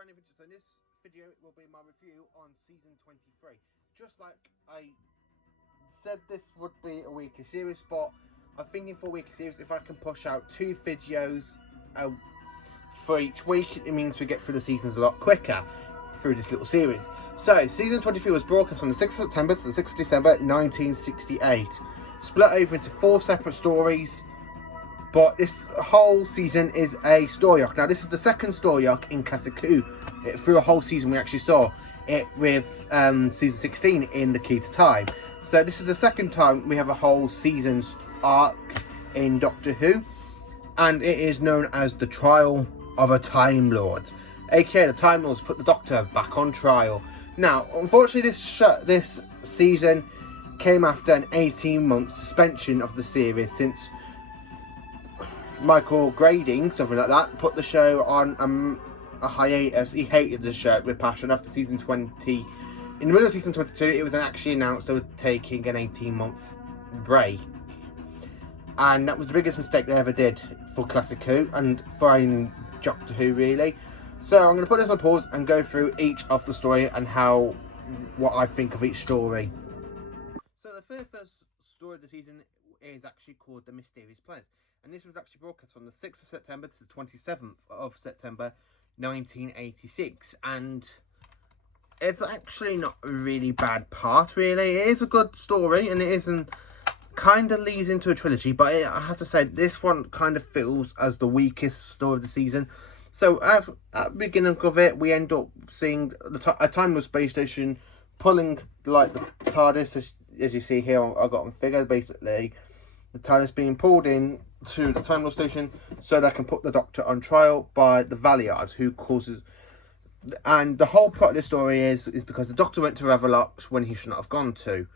brand new video. So in this video will be my review on season 23. Just like I said, this would be a weekly series, but I'm thinking for a weekly series, if I can push out 2 videos for each week, it means we get through the seasons a lot quicker through this little series. So season 23 was broadcast from the 6th of September to the 6th of December 1968, split over into 4 separate stories. But this whole season is a story arc. Now, this is the second story arc in Classic Who. Through a whole season, we actually saw it with season 16 in The Key to Time. So this is the second time we have a whole season's arc in Doctor Who. And it is known as the Trial of a Time Lord. AKA, the Time Lords put the Doctor back on trial. Now, unfortunately, this season came after an 18-month suspension of the series, since Michael Grading, something like that, put the show on a hiatus. He hated the show with passion after season 20. In the middle of season 22, it was actually announced they were taking an 18-month break. And that was the biggest mistake they ever did for Classic Who and for Doctor Who, really. So I'm going to put this on pause and go through each of the story and what I think of each story. So the very first story of the season is actually called The Mysterious Planet. And this was actually broadcast from the 6th of September to the 27th of September 1986. And it's actually not a really bad part, really. It is a good story, and it isn't kind of leads into a trilogy. But I have to say, this one kind of feels as the weakest story of the season. So at the beginning of it, we end up seeing a timeless space station pulling like the TARDIS, as you see here. I got on figure, basically the TARDIS being pulled in to the Time Lord station so they can put the Doctor on trial by the Valiards, who causes. And the whole plot of this story is because the Doctor went to Ravalox when he should not have gone to,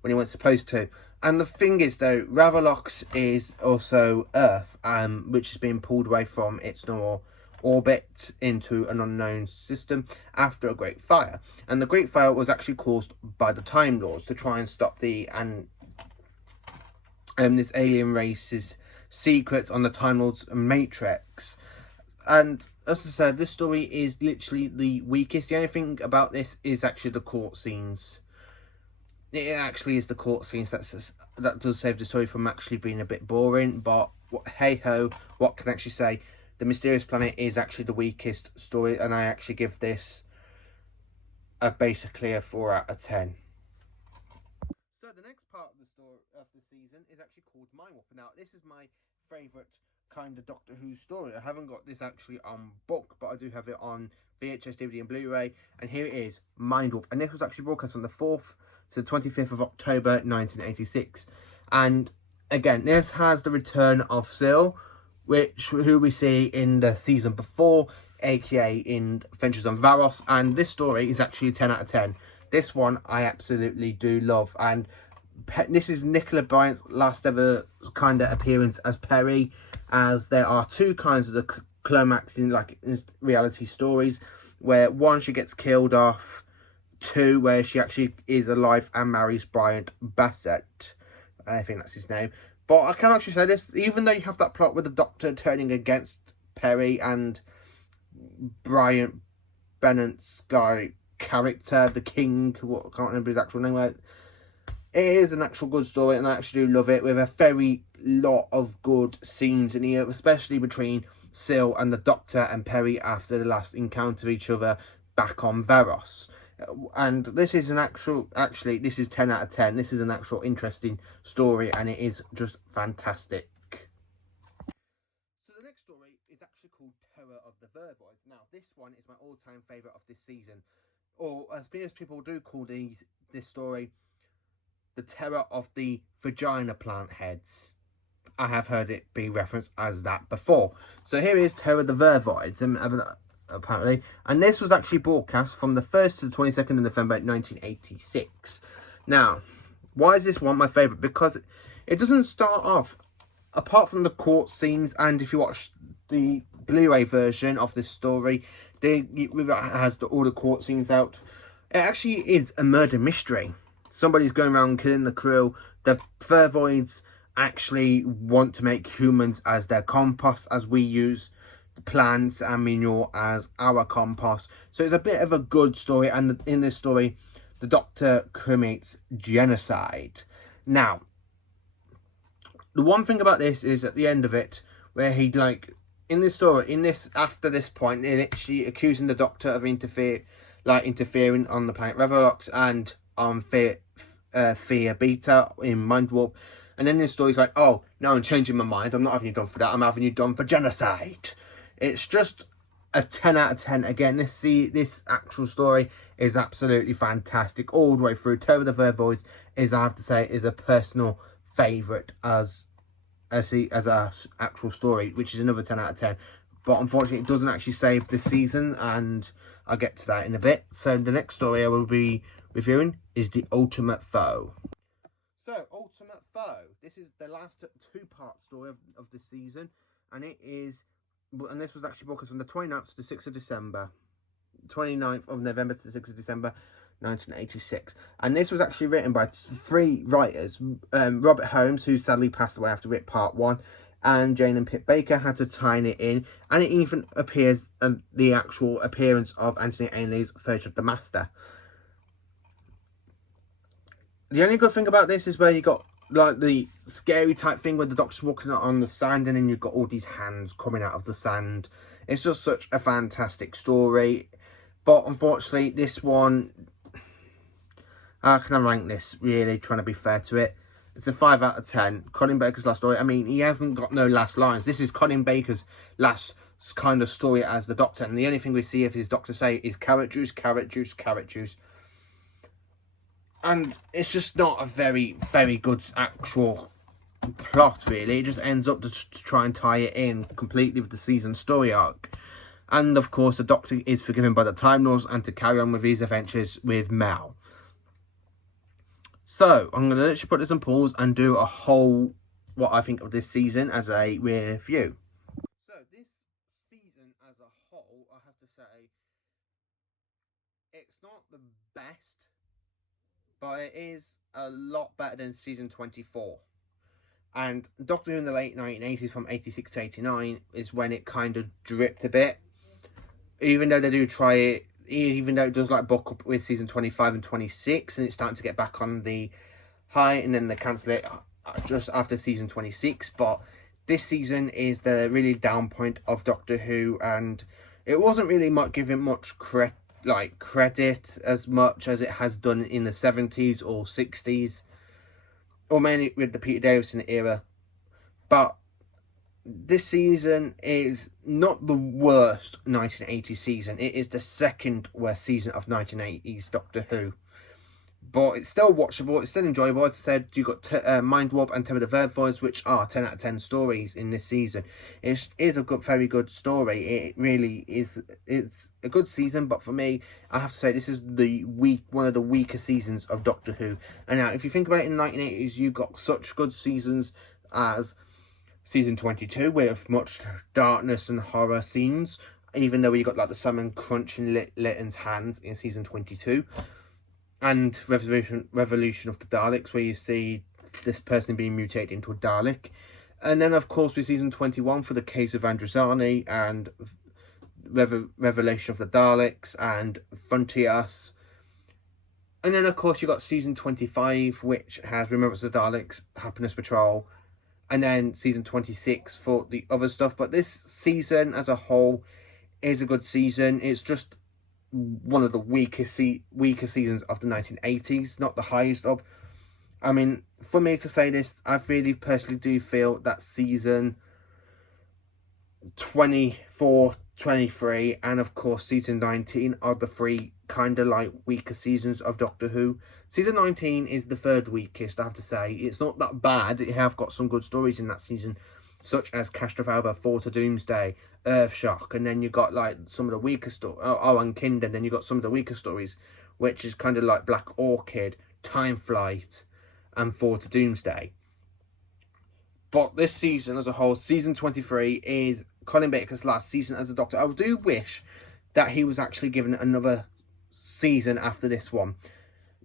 when he wasn't supposed to. And the thing is, though, Ravalox is also Earth, which is being pulled away from its normal orbit into an unknown system after a great fire. And the great fire was actually caused by the Time Lords to try and stop this alien race's secrets on the Time Lord's matrix. And as I said, this story is literally the weakest. The only thing about this is actually the court scenes. It actually is the court scenes that does save the story from actually being a bit boring. But hey ho, what can I actually say? The Mysterious Planet is actually the weakest story, and I actually give this basically a 4 out of 10. So the next part of the story of the season is actually called Mind Warp. Now, this is my favourite kind of Doctor Who story. I haven't got this actually on book, but I do have it on VHS, DVD and Blu-ray. And here it is, Mind Warp. And this was actually broadcast on the 4th to the 25th of October 1986. And again, this has the return of Sil, who we see in the season before, aka in Adventures on Varos. And this story is actually 10 out of 10. This one I absolutely do love. And this is Nicola Bryant's last ever kind of appearance as Peri, as there are 2 kinds of the climax in reality stories, where 1, she gets killed off, 2, where she actually is alive and marries Bryant Bassett. I think that's his name. But I can actually say this, even though you have that plot with the Doctor turning against Peri and Bryant Bennett's character, the King, I can't remember his actual name. It is an actual good story, and I actually do love it, with a very lot of good scenes in here, especially between Sil and the Doctor and Peri after the last encounter of each other back on Varos. And this is this is 10 out of 10. This is an actual interesting story, and it is just fantastic. So the next story is actually called Terror of the Vervoids. Now, this one is my all-time favourite of this season. Or, as many as people do call this story, the Terror of the Vagina Plant Heads. I have heard it be referenced as that before. So here is Terror of the Vervoids, apparently. And this was actually broadcast from the 1st to the 22nd of November 1986. Now, why is this one my favourite? Because it doesn't start off, apart from the court scenes, and if you watch the Blu-ray version of this story, it has all the court scenes out. It actually is a murder mystery. Somebody's going around killing the crew. The Vervoids actually want to make humans as their compost, as we use plants and manure as our compost. So it's a bit of a good story, and in this story the Doctor commits genocide. Now, the one thing about this is at the end of it, where he, like, in this story, after this point, they're literally accusing the Doctor of interfering on the planet Revolox and on Thea Beta in Mind Warp. And then this story's like, oh, no, I'm changing my mind. I'm not having you done for that. I'm having you done for genocide. It's just a 10 out of 10. Again, this actual story is absolutely fantastic all the way through. Terror of the Vervoids is, I have to say, is a personal favourite as a actual story, which is another 10 out of 10. But unfortunately, it doesn't actually save this season, and I'll get to that in a bit. So the next story I will be reviewing is The Ultimate Foe. So, Ultimate Foe. This is the last two-part story of the season, and this was actually broadcast from the 29th to the 6th of December. 29th of November to the 6th of December 1986. And this was actually written by three writers. Robert Holmes, who sadly passed away after writing part 1, and Jane and Pip Baker had to tie it in, and it even appears the actual appearance of Anthony Ainley's version of the Master. The only good thing about this is where you got like the scary type thing where the Doctor's walking on the sand, and then you've got all these hands coming out of the sand. It's just such a fantastic story. But unfortunately, this one, how can I rank this, really, trying to be fair to it? It's a 5 out of 10. Colin Baker's last story. I mean, he hasn't got no last lines. This is Colin Baker's last kind of story as the Doctor. And the only thing we see of his Doctor say is carrot juice, carrot juice, carrot juice. And it's just not a very, very good actual plot, really. It just ends up to try and tie it in completely with the season story arc. And, of course, the Doctor is forgiven by the Time Lords and to carry on with his adventures with Mel. So, I'm going to literally put this on pause and do a whole, what I think of this season as a review. So, this season as a whole, I have to say, it's not the best, but it is a lot better than season 24. And Doctor Who in the late 1980s, from 86 to 89, is when it kind of dripped a bit. Even though they do try it, even though it does like buck up with season 25 and 26, and it's starting to get back on the high, and then they cancel it just after season 26. But this season is the really down point of Doctor Who, and it wasn't really given much credit as much as it has done in the 70s or 60s, or mainly with the Peter Davison era. But this season is not the worst 1980s season. It is the second worst season of 1980s Doctor Who. But it's still watchable, it's still enjoyable. As I said, you've got Mind Warp and Terror of the Vervoids, which are 10 out of 10 stories in this season. It is a very good story. It really is. It's a good season, but for me, I have to say, this is one of the weaker seasons of Doctor Who. And now, if you think about it, in the 1980s, you got such good seasons as season 22, with much darkness and horror scenes, even though you got like the salmon crunching Lytton's hands in season 22, and Revolution of the Daleks, where you see this person being mutated into a Dalek. And then, of course, with season 21 for the case of Androzani and Revelation of the Daleks and Frontiers. And then, of course, you got season 25, which has Remembrance of the Daleks, Happiness Patrol, and then season 26 for the other stuff. But this season as a whole is a good season. It's just one of the weaker seasons of the 1980s, not the highest up. I mean, for me to say this, I really personally do feel that season 24, 23, and of course season 19 are the three kind of like weaker seasons of Doctor Who. Season 19 is the third weakest, I have to say. It's not that bad. It have got some good stories in that season, such as Castrovalva, Fall to Doomsday, Earthshock, and then you got like some of the weaker stories. Oh, and Kindred. Then you got some of the weaker stories, which is kind of like Black Orchid, Time Flight, and Fall to Doomsday. But this season as a whole, season 23, is Colin Baker's last season as a Doctor. I do wish that he was actually given another season after this one,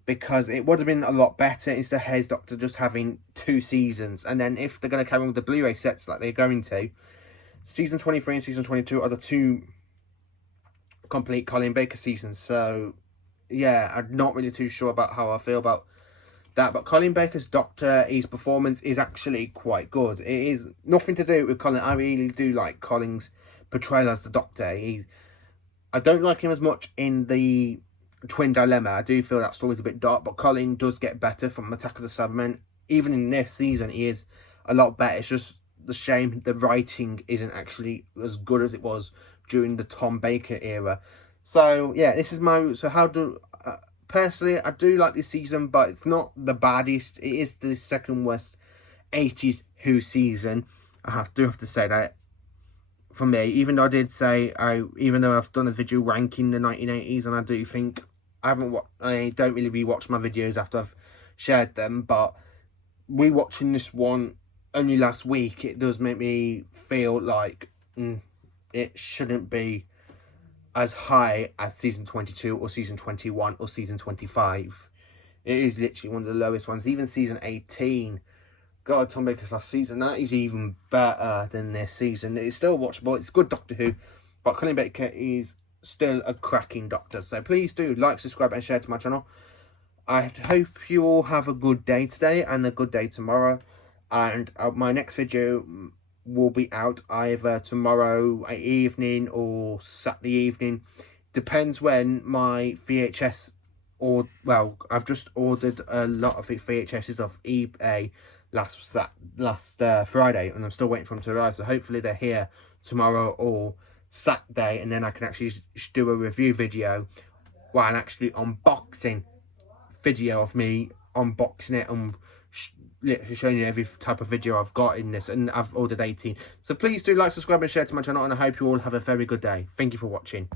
because it would have been a lot better instead of his Doctor just having 2 seasons. And then if they're going to carry on with the Blu-ray sets like they're going to, Season 23 and Season 22 are the two complete Colin Baker seasons. So, yeah, I'm not really too sure about how I feel about that. But Colin Baker's Doctor, his performance is actually quite good. It is nothing to do with Colin. I really do like Colin's portrayal as the Doctor. I don't like him as much in the Twin Dilemma. I do feel that story's a bit dark, but Colin does get better from Attack of the Cybermen. Even in this season, he is a lot better. It's just the shame the writing isn't actually as good as it was during the Tom Baker era. So yeah, this is my personally, I do like this season, but it's not the baddest. It is the second worst 80s Who season. I do have to say that for me, even though I did say even though I've done a video ranking the 1980s, and I do think I don't really rewatch my videos after I've shared them, but rewatching this one only last week, it does make me feel like it shouldn't be as high as season 22 or season 21 or season 25. It is literally one of the lowest ones. Even season 18, God, Tom Baker's last season, that is even better than this season. It's still watchable. It's good Doctor Who, but Colin Baker is still a cracking Doctor. So please do like, subscribe and share to my channel. I hope you all have a good day today and a good day tomorrow. And my next video will be out either tomorrow evening or Saturday evening. Depends when my VHS, or well, I've just ordered a lot of VHSs off eBay last Friday, and I'm still waiting for them to arrive. So hopefully they're here tomorrow or Saturday, and then I can actually do a review video, well, an actually unboxing video of me unboxing it and literally showing you every type of video I've got in this, and I've ordered 18. So please do like, subscribe and share to my channel, and I hope you all have a very good day. Thank you for watching.